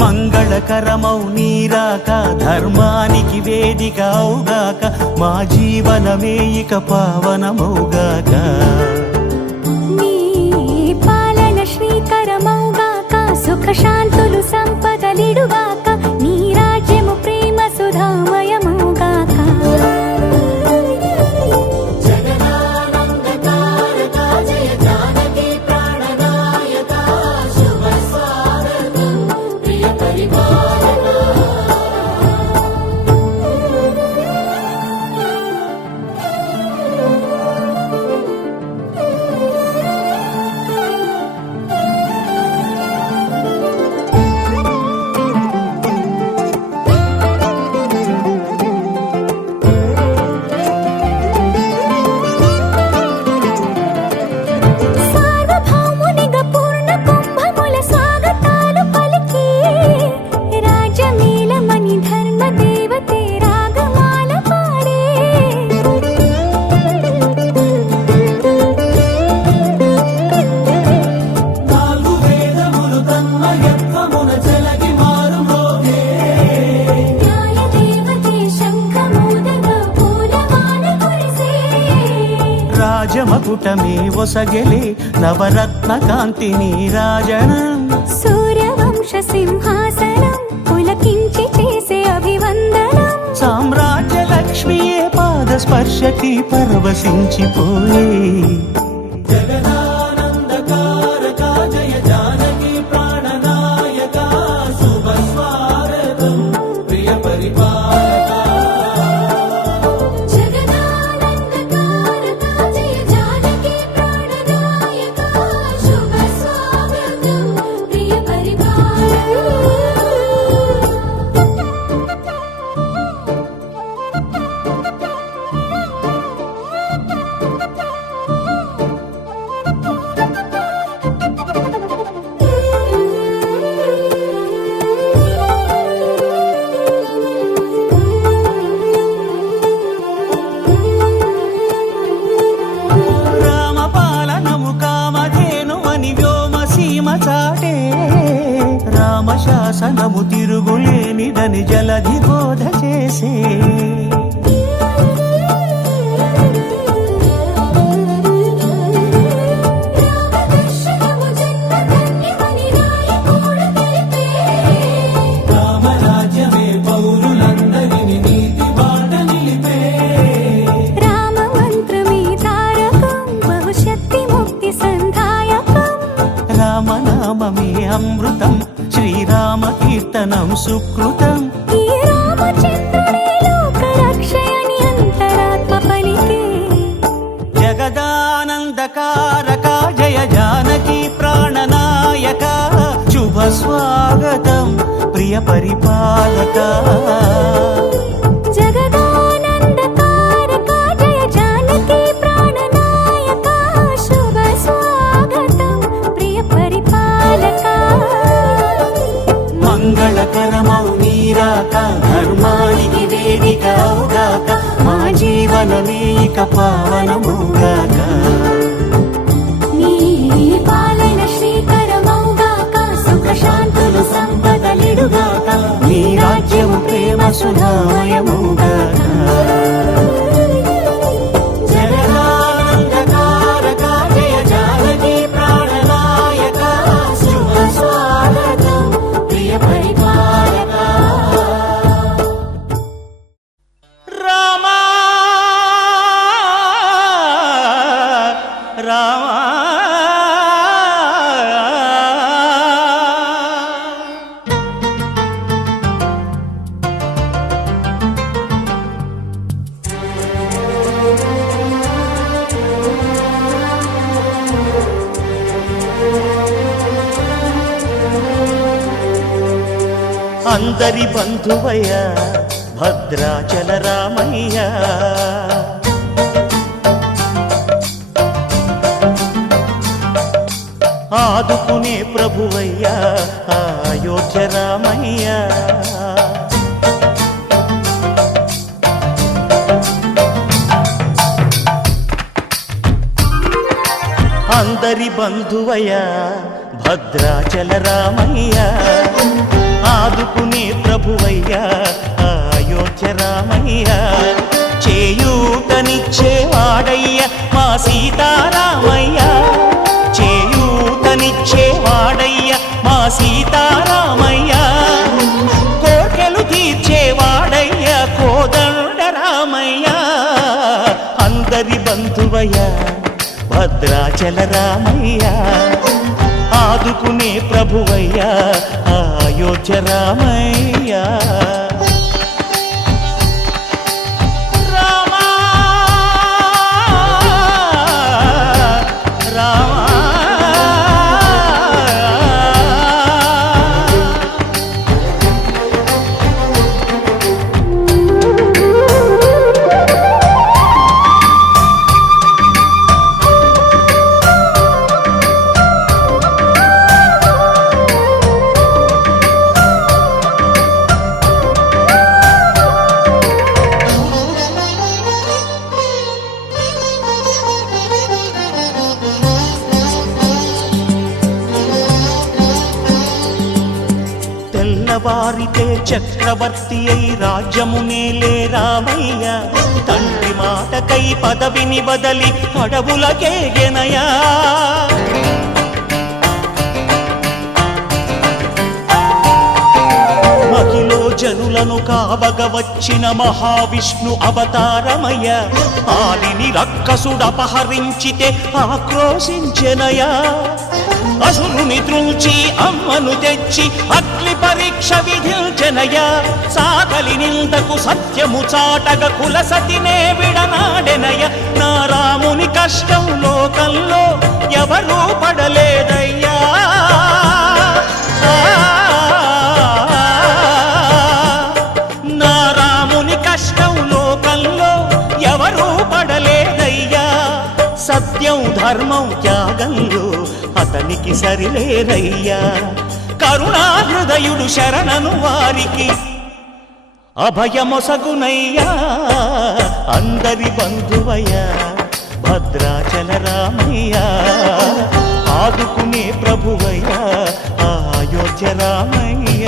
మంగళకరమౌ నీరాక ధర్మానికి వేదిక అవుగాక మా జీవనమే ఇక పావనమౌగాక నీ పాలన శ్రీకరమౌగాక సుఖ శాంతులు సంపదలిడుగాక నీ రాజ్యము ప్రేమ సుధామయమౌగాక రాజమకుటమే ఒసగెలే నవరత్న కాంతి నీరాజనం సూర్యవంశ సింహాసనం పులకించి చేసే అభివందనం సామ్రాజ్య లక్ష్మియే పాద స్పర్శకి పరవశించిపోయే రామశాసనము తిరుగులేనిదని జలధి బోధ చేసే రామరాజ్యమే పౌరులందరిని నీతి బాట నిలిపే రామ మంత్రమే తారకం భవిష్యత్తి ముక్తి సంధాయకం రామనామమే అమృతం శ్రీరామ కీర్తనం సుకృతం ఈ రామచంద్రుడే లోక రక్షయని అంతరాత్మ పలికే జగదానందకారక జయ జానకి ప్రాణనాయక శుభ స్వాగతం ప్రియ పరిపాలక మంగళకరమౌ నీరాక ధర్మానికి వేదిక అవుగాక మా జీవనమే ఇక పావనమౌగాక నీ పాలన శ్రీకరమౌగాక సుఖ శాంతులు సంపదలిడుగాక నీ రాజ్యము ప్రేమ సుధా రామా అందరి బంధువయ్య భద్రాచల రామయ్య ఆదుకునే ప్రభువయ్య అయోధ్య రామయ్య అందరి బంధువయ్య భద్రాచల రామయ్య ఆదుకునే ప్రభువయ్య అయోధ్య రామయ్య చేయూతనిచ్చేవాడయ్య మా సీతారామయ్య చేయూతనిచ్చేవాడయ్య మా సీతారామయ్య కోర్కెలు తీర్చేవాడయ్య కోదండ రామయ్య అందరి బంధువయ్య భద్రాచల రామయ్య ఆదుకునే ప్రభువయ్య అయోధ్య రామయ్య రామా రామా తెల్లవారితే చక్రవర్తి అయి రాజ్యమునేలే రామయ్య తండ్రి మాటకై పదవిని బదలి అడవులకేగెనయా మహిలో జనులను కావగ వచ్చిన మహావిష్ణు అవతారమయ్య ఆలిని రక్కసుడపహరించితే ఆక్రోశించెనయా అసురుని త్రుంచి అమ్మను తెచ్చి అగ్ని పరీక్ష విధించెనయ సాకలి నిందకు సత్యము చాటగ కులసతినే విడనాడెనయ నా రాముని కష్టం లోకంలో ఎవరూ పడలేదయ్యా నా రాముని కష్టం లోకంలో ఎవరూ పడలేదయ్యా సత్యం ధర్మం త్యాగంలో అతనికి సరిలేరయ్యా కరుణాహృదయుడు శరణను వారికి అభయమొసగునయ్యా అందరి బంధువయ్య భద్రాచల రామయ్య ఆదుకునే ప్రభువయ్య అయోధ్య రామయ్య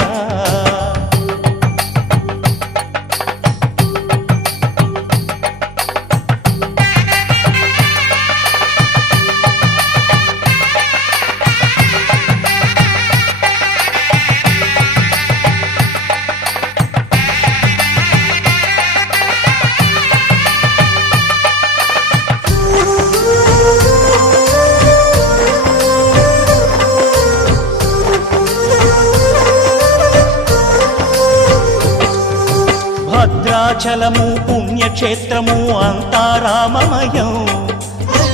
భద్రాచలము పుణ్యక్షేత్రము అంతా రామమయం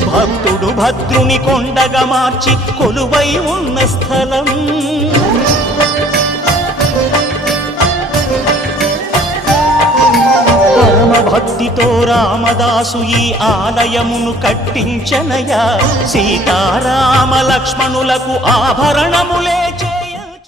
భక్తుడు భద్రుని కొండగా మార్చి కొలువై ఉన్న స్థలం పరమ భక్తితో రామదాసు ఈ ఆలయమును కట్టించనయా సీతారామ లక్ష్మణులకు ఆభరణములే